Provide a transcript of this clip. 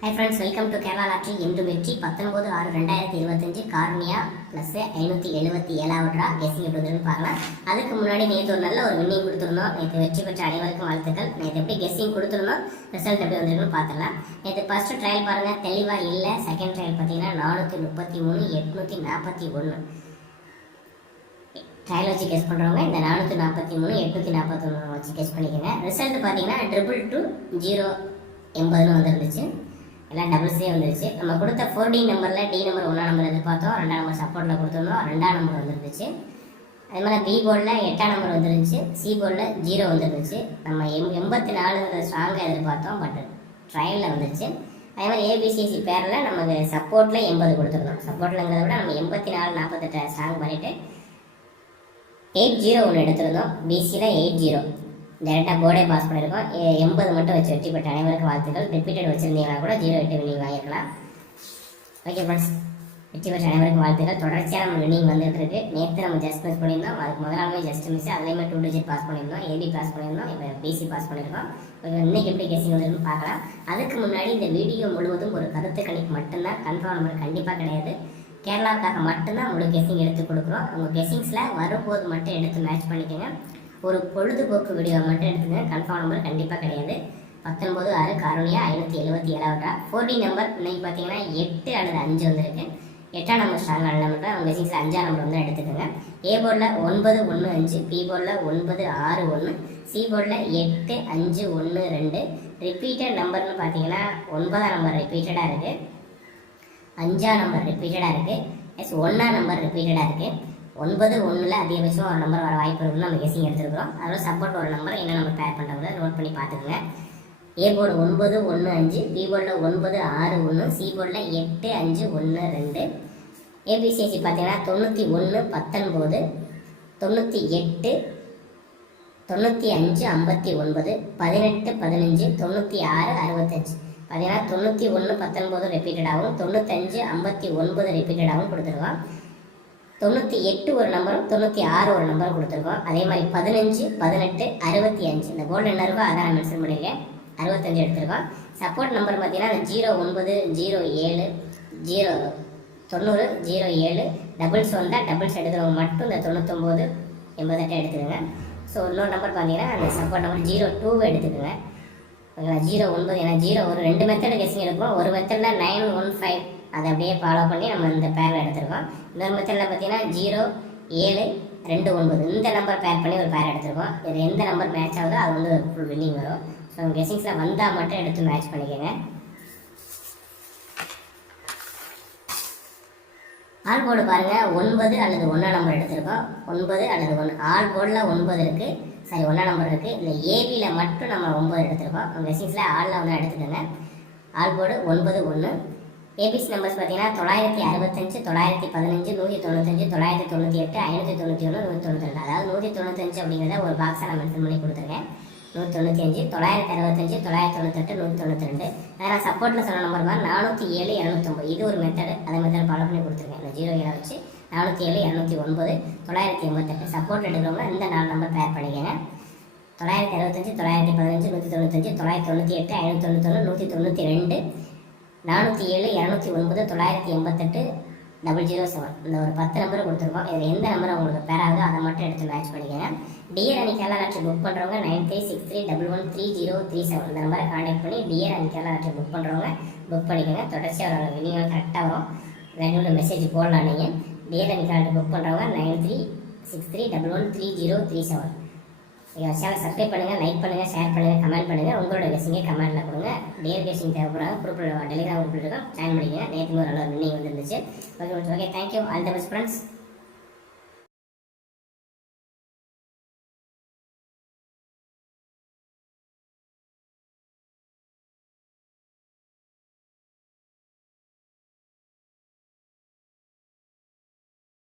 Hi friends, welcome to Kerala Lottery. இன்று வெற்றி 19/6/2025 cornea plus 577 guessing எப்படி வந்துன்னு பார்க்கலாம். அதுக்கு முன்னாடி நேற்று ஒரு நல்ல ஒரு வின்னிங் கொடுத்துருந்தோம். நேற்று வெற்றி பெற்ற அனைவருக்கும் வாழ்த்துக்கள். நேற்று எப்படி கெஸிங் கொடுத்துருந்தோம், ரிசல்ட் எப்படி வந்துருக்குன்னு பார்த்துடலாம். நேற்று ஃபர்ஸ்ட் ட்ரையல் பாருங்கள், தெளிவாக இல்லை. செகண்ட் ட்ரையல் பார்த்தீங்கன்னா 433 841 ட்ரையல் வச்சு கெஸ் பண்ணுறவங்க இந்த 443 841 வச்சு கெஸ் பண்ணிக்கோங்க. ரிசல்ட் பார்த்தீங்கன்னா 222 080 வந்துருந்துச்சு. எல்லாம் டபுள்ஸே வந்துருச்சு. நம்ம கொடுத்த 4D நம்பரில் டி நம்பர் 1ஆம் நம்பர் எதிர்பார்த்தோம், 2ஆம் நம்பர் சப்போர்ட்டில் கொடுத்துருந்தோம், 2ஆம் நம்பர் வந்துருந்துச்சு. அதே மாதிரி பி போர்டில் 8ஆம் நம்பர் வந்துருந்துச்சு, சி போர்டில் 0 வந்துருந்துச்சு. நம்ம 84 ஸ்ட்ராங்காக எதிர்பார்த்தோம், பட் ட்ரையலில் வந்துருச்சு. அதே மாதிரி ஏபிசிசி பேரில் நமக்கு சப்போர்ட்டில் 80 கொடுத்துருந்தோம். சப்போர்ட்டில்ங்கிறத விட நம்ம 84 48 ஸ்ட்ராங் பண்ணிவிட்டு 80 ஒன்று எடுத்துருந்தோம். பிசியில் 80 டேரெக்டாக போர்டே பாஸ் பண்ணியிருக்கோம். 80 மட்டும் வச்சு வெற்றி பெற்ற அனைவருக்கு வாழ்த்துக்கள். ரிப்பீட்டட் வச்சுருந்தீங்கன்னா கூட 0-8 வின்னிங் வாங்கிக்கலாம். ஓகே ஃப்ரெண்ட்ஸ், வெற்றி பெற்ற அனைவருக்கு வாழ்த்துக்கள். தொடர்ச்சியாக நம்ம வின்னிங் வந்துட்டு இருக்கு. நேற்று நம்ம ஜஸ்ட் மிஸ் பண்ணியிருந்தோம், அதுக்கு முதலாமே ஜஸ்ட் மிஸ், அதுலேயுமே 2 டிஜிட் பாஸ் பண்ணியிருந்தோம், ஏபி பாஸ் பண்ணியிருந்தோம், இப்போ பிசி பாஸ் பண்ணியிருக்கோம். இன்னைக்கு எப்படி கெஸிங் வந்துருன்னு பார்க்கலாம். அதுக்கு முன்னாடி இந்த வீடியோ முழுவதும் ஒரு கருத்து கணிப்பு மட்டும்தான், கன்ஃபார்ம் நம்பர் கண்டிப்பாக கிடையாது. கேரளாவுக்காக மட்டும்தான் முழு கெஸிங் எடுத்து கொடுக்குறோம். உங்கள் கெஸிங்ஸில் வரும்போது மட்டும் எடுத்து மேட்ச் பண்ணிக்கோங்க. ஒரு பொழுதுபோக்கு வீடியோ மட்டும் எடுத்துங்க, கன்ஃபார்ம் நம்பர் கண்டிப்பாக கிடையாது. 19/6 கார்னியா 577 4D நம்பர் இன்னைக்கு பார்த்தீங்கன்னா 8 அல்லது 5 வந்திருக்கு. 8ஆம் நம்பர் ஸ்ட்ராங் நல்ல நம்பர். உங்கள் கெஸிங்ஸில் 5ஆம் நம்பர் வந்து எடுத்துக்கோங்க. ஏ போர்டில் 915, பி போர்டில் 961, சி போர்டில் 8512. ரிப்பீட்டட் நம்பர்னு பார்த்தீங்கன்னா 9ஆம் நம்பர் ரிப்பீட்டடாக இருக்குது, 5ஆம் நம்பர் ரிப்பீட்டடாக இருக்குது, எஸ் 1ஆம் நம்பர் ரிப்பீட்டடாக இருக்குது. 9-1 அதிகபட்சமாக ஒரு நம்பர் வர வாய்ப்பு இருக்குன்னு நம்ம கெஸிங் எடுத்துருக்கிறோம். அதோட சப்போர்ட் ஒரு நம்பர் என்ன நம்பர் பேர் பண்ணுறவங்க நோட் பண்ணி பார்த்துக்குங்க. ஏ போர்டு 915, பி போர்டில் 961, சி போர்டில் 8512. ஏபிசிசி பார்த்தீங்கன்னா 91 19, 98 95 59, 18 15, 96 65. பார்த்தீங்கன்னா 91 19 ரிப்பீட்டடாகவும் 95 59 ரிப்பீட்டடாகவும் கொடுத்துருக்கோம். 98 ஒரு நம்பரும் 96 ஒரு நம்பரும் கொடுத்துருக்கோம். அதே மாதிரி 15 18 65 இந்த போர்டில் என்ன இருக்கோ அதான் நான் மென்ஷன் பண்ணியிருக்கேன். 65 எடுத்திருக்கோம். சப்போர்ட் நம்பர் பார்த்தீங்கன்னா 09 07 90 07 டபுள்ஸ் வந்தால் டபுள்ஸ் எடுக்கிறவங்க மட்டும் இந்த 99 88 எடுத்துக்கோங்க. ஸோ இன்னொரு நம்பர் பார்த்தீங்கன்னா அந்த சப்போர்ட் நம்பர் 02 எடுத்துக்கோங்க. ஓகேங்களா, 09 ஏன்னா 0 ஒரு 2 மெத்தட் கெஸிங் எடுப்போம். ஒரு மெத்தடில் 915 அதை அப்படியே ஃபாலோ பண்ணி நம்ம இந்த பேரில் எடுத்துருக்கோம். இன்னொரு மெத்தடில் பார்த்தீங்கன்னா 0729 இந்த நம்பர் பேர் பண்ணி ஒரு பேர் எடுத்துருக்கோம். இது எந்த நம்பர் மேட்ச் ஆகுதோ அது வந்து ஃபுல் வின்னிங் வரும். ஸோ கெஸிங்ஸில் வந்தால் மட்டும் எடுத்து மேட்ச் பண்ணிக்கோங்க. ஆல் போர்டு பாருங்கள், 9 அல்லது 1ஆம் நம்பர் எடுத்திருக்கோம். 9 அல்லது 1 ஆல் போர்டில் 9 இருக்குது, சரி 1ஆம் நம்பர் இருக்குது. இந்த ஏபியில் மட்டும் நம்ம 9 எடுத்திருக்கோம். நம்ம கெஸிங்ஸில் ஆளில் வந்து எடுத்துக்கோங்க. All board 9-1. ஏபிசி நம்பர்ஸ் பார்த்தீங்கன்னா 965 915 195 998 591 192. அதாவது 195 அப்படிங்கிறத ஒரு பாக்ஸாக நான் மென்ஷன் பண்ணி கொடுத்துருக்கேன். 195 965 998 192. நான் சப்போர்ட்டில் சொன்ன நம்பர் மாதிரி 407 209 இது ஒரு மெத்தடு. அதை மெத்தட் ஃபாலோ பண்ணி கொடுத்துருக்கேன். இந்த 0 வச்சு 407 209 988 சப்போர்ட் எடுக்கிறவங்க இந்த 4 நம்பர் பேர் பண்ணிக்கங்க. 965 915 195 998 591 192 407 209 988 007 இந்த ஒரு 10 நம்பர் கொடுத்துருக்கோம். இதில் எந்த நம்பர் உங்களுக்கு பேராகுதோ அதை மட்டும் எடுத்து மேட்ச் பண்ணிக்கங்க. Dear and Kerala lottery book பண்ணுறவங்க 9363113037 இந்த நம்பரை கான்டாக்ட் பண்ணி dear and Kerala lottery book பண்ணுறவங்க புக் பண்ணிக்கோங்க. தொடர்ச்சியாக ஒரு வினியோகம் கரெக்டாக வரும். ரெண்டு மெசேஜ் போடலாம். நீங்கள் டியர் அண்ட் கேரளா புக் பண்ணுறவங்க 9363113037. சேனல் சப்ஸ்கிரைப் பண்ணுங்கள், லைக் பண்ணுங்கள், ஷேர் பண்ணுங்கள், கமெண்ட் பண்ணுங்கள். உங்களோட கெஸிங்கே கமெண்ட்டில் கொடுங்க. டியர் கெஸிங் தேவைப்படுறாங்க, குரூப்பில் டெலிகிராம் குரூப்பில் இருக்கோம், ஜாயின் பண்ணிக்கங்க. நேற்று ஒரு நல்ல வின்னிங் வந்துருந்துச்சு. Okay, thank you, all the best friends.